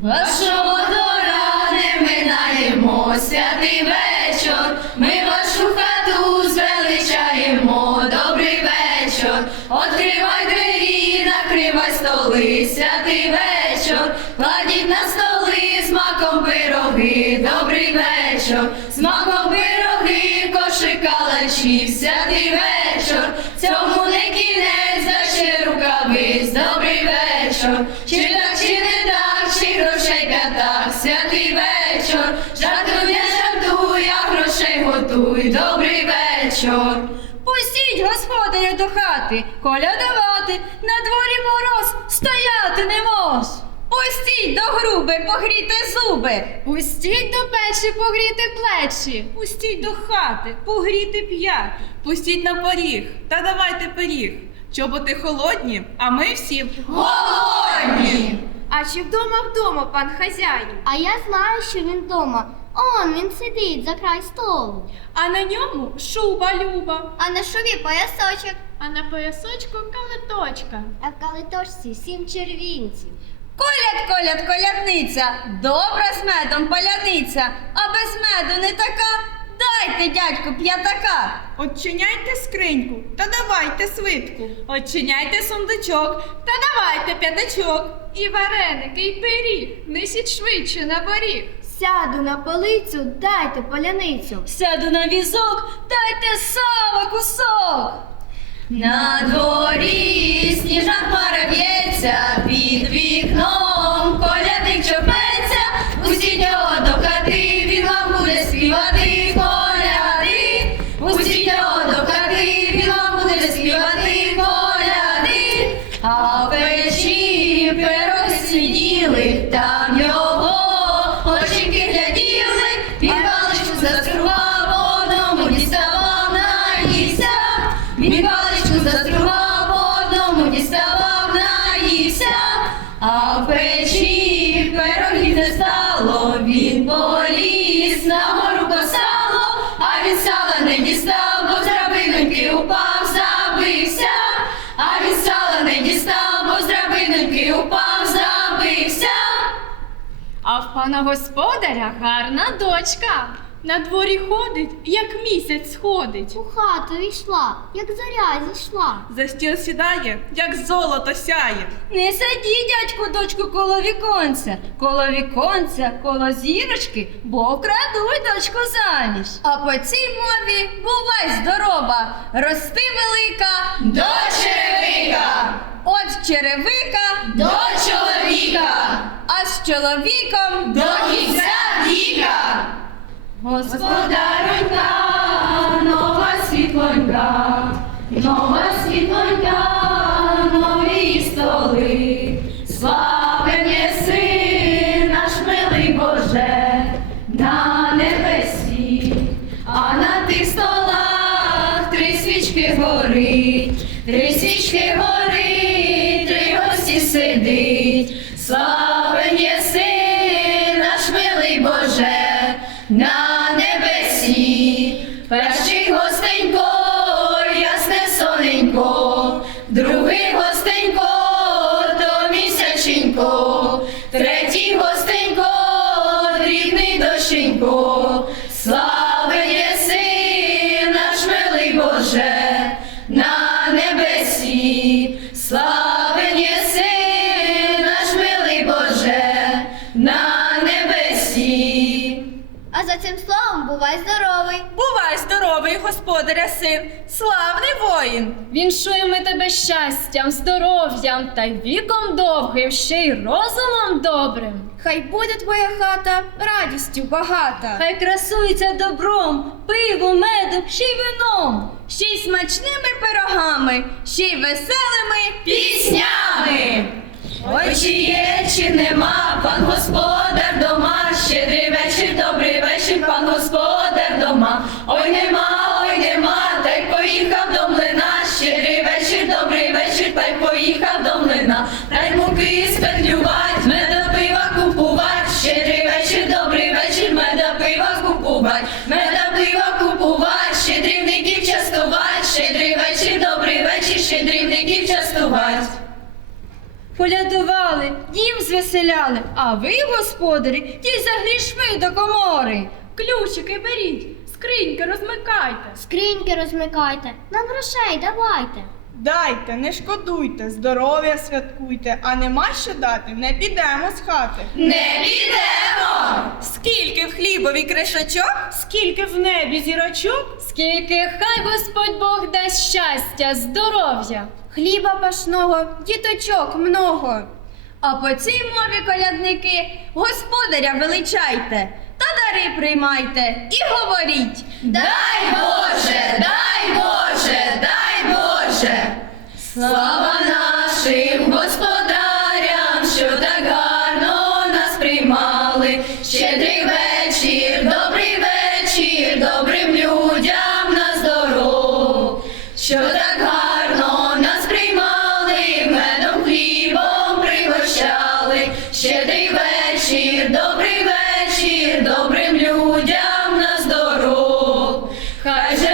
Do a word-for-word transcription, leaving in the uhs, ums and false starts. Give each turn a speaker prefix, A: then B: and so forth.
A: Вашого двора не минаємо, святий вечір, ми вашу хату звеличаємо, добрий вечір. Откривай двері, накривай столи, святий вечір, кладіть на столи з маком пироги, добрий вечір, з маком пироги, кошик калачів, святий вечір, цьому не кінець, за ще рукавиць, добрий вечір, чи так, чи не так, чи грошей п'ятак, святий вечір, жартуй, не жартуй, а грошей готуй, добрий вечір.
B: Пустіть господаря до хати, колядувати, на дворі мороз, стояти не мож. Пустіть до груби, погріти зуби.
C: Пустіть до печі погріти плечі.
B: Пустіть до хати, погріти п'ять.
D: Пустіть на поріг, та давайте пиріг. Чоботи холодні, а ми всі
A: Голодні!
C: А чи вдома вдома, пан хазяїн?
E: А я знаю, що він вдома. Он він сидить за край столу.
B: А на ньому шуба люба.
E: А на шубі поясочок,
C: А на поясочку калиточка.
E: а в калиточці сім червінців.
B: Коляд, коляд, колядниця, добра з медом паляниця, а без меду не така. Дайте, дядьку, п'ятака.
D: Отчиняйте скриньку, та давайте свитку.
B: Очиняйте сундучок, та давайте п'ятачок.
C: І вареники, і пиріг, несіть швидше на поріг.
E: Сяду на полицю, дайте поляницю.
B: Сяду на візок, дайте сала кусок.
A: На дворі сніжна хмара в'ється, під вікном колядник чопеться, пустіть його до хати, він вам буде співати коляди, пустіть його до хати, він вам буде співати коляди, а в печі пироги сиділи, там його оченьки гляділи, він паличку заскрував, одному діставав, наївся, він паличку заскрував, одному діставав, наївся, а в печі пирогів не стало, він поліз на гору по сало, а він сала не дістав, бо з драбиноньки упав, забився, а він сала не дістав, бо з драбиноньки упав, забився.
C: А в пана господаря гарна дочка. На дворі ходить, як місяць сходить.
E: У хату війшла, як зоря зійшла.
D: За стіл сідає, як золото сяє.
B: Не садіть, дядьку, дочку, коло віконця, коло віконця, коло зірочки, бо вкрадуть дочку заміж. А по цій мові бувай здорова, рости велика,
A: До черевика,
B: от черевика,
A: до чоловіка,
B: а з чоловіком
A: до кінця віка. Господаронька, нова світлонька, нова світлонька, нові столи. Славен єси, наш милий Боже, на небесі, а на тих столах три свічки горить, три свічки горить, три гості сидить. Славен єси, наш милий Боже, на небесі. Перший гостенько, ясне соненько, другий гостенько, то місяченько, третій гостенько, дрібний дощенько. Славен єси, наш милий Боже, на небесі. Славен єси, наш милий Боже, на небесі.
E: А за цим словом бувай здоровий.
B: бувай здоровий, господаря син, славний воїн.
C: Віншуємо тебе щастям, здоров'ям та й віком довгим, ще й розумом добрим.
B: Хай буде твоя хата радістю багата. Хай красується добром, пивом, медом, ще й вином, ще й смачними пирогами, ще й веселими
A: Піснями. Ой, чи є, чи нема, пан господар дома, щедрий вечір, добрий вечір, пан господар дома. Ой, нема, ой, нема, та й поїхав до млина, щедрий вечір, добрий вечір, та й поїхав до млина. Та й муки спетлювать, меда пива купувать, щедрий вечір, добрий вечір, меда пива купувать, меда пива купувать, щедрівників частувать, щедрий вечір, добрий вечір, щедрівників частувать.
B: Полядували, дім звеселяли, а ви, господарі, ті за грішми до комори.
C: Ключики беріть, скриньки розмикайте.
E: Скриньки розмикайте, нам грошей давайте.
F: Дайте, не шкодуйте, здоров'я святкуйте, а нема що дати, не підемо з хати.
A: Не підемо!
D: Скільки в хлібові кришачок, скільки в небі зірочок.
C: Скільки хай Господь Бог дасть щастя, здоров'я.
B: Хліба пашного, діточок много. А по цій мові, колядники, господаря величайте, та дари приймайте і говоріть.
A: Дай Боже, дай Боже, дай Боже! Слава нашим господарям, що так гарно нас приймали. Щедрий вечір, добрий вечір, добрим людям на здоров. Що так гарно нас приймали, медом хлібом пригощали. Щедрий вечір, добрий вечір, добрим людям на здоров. Хай же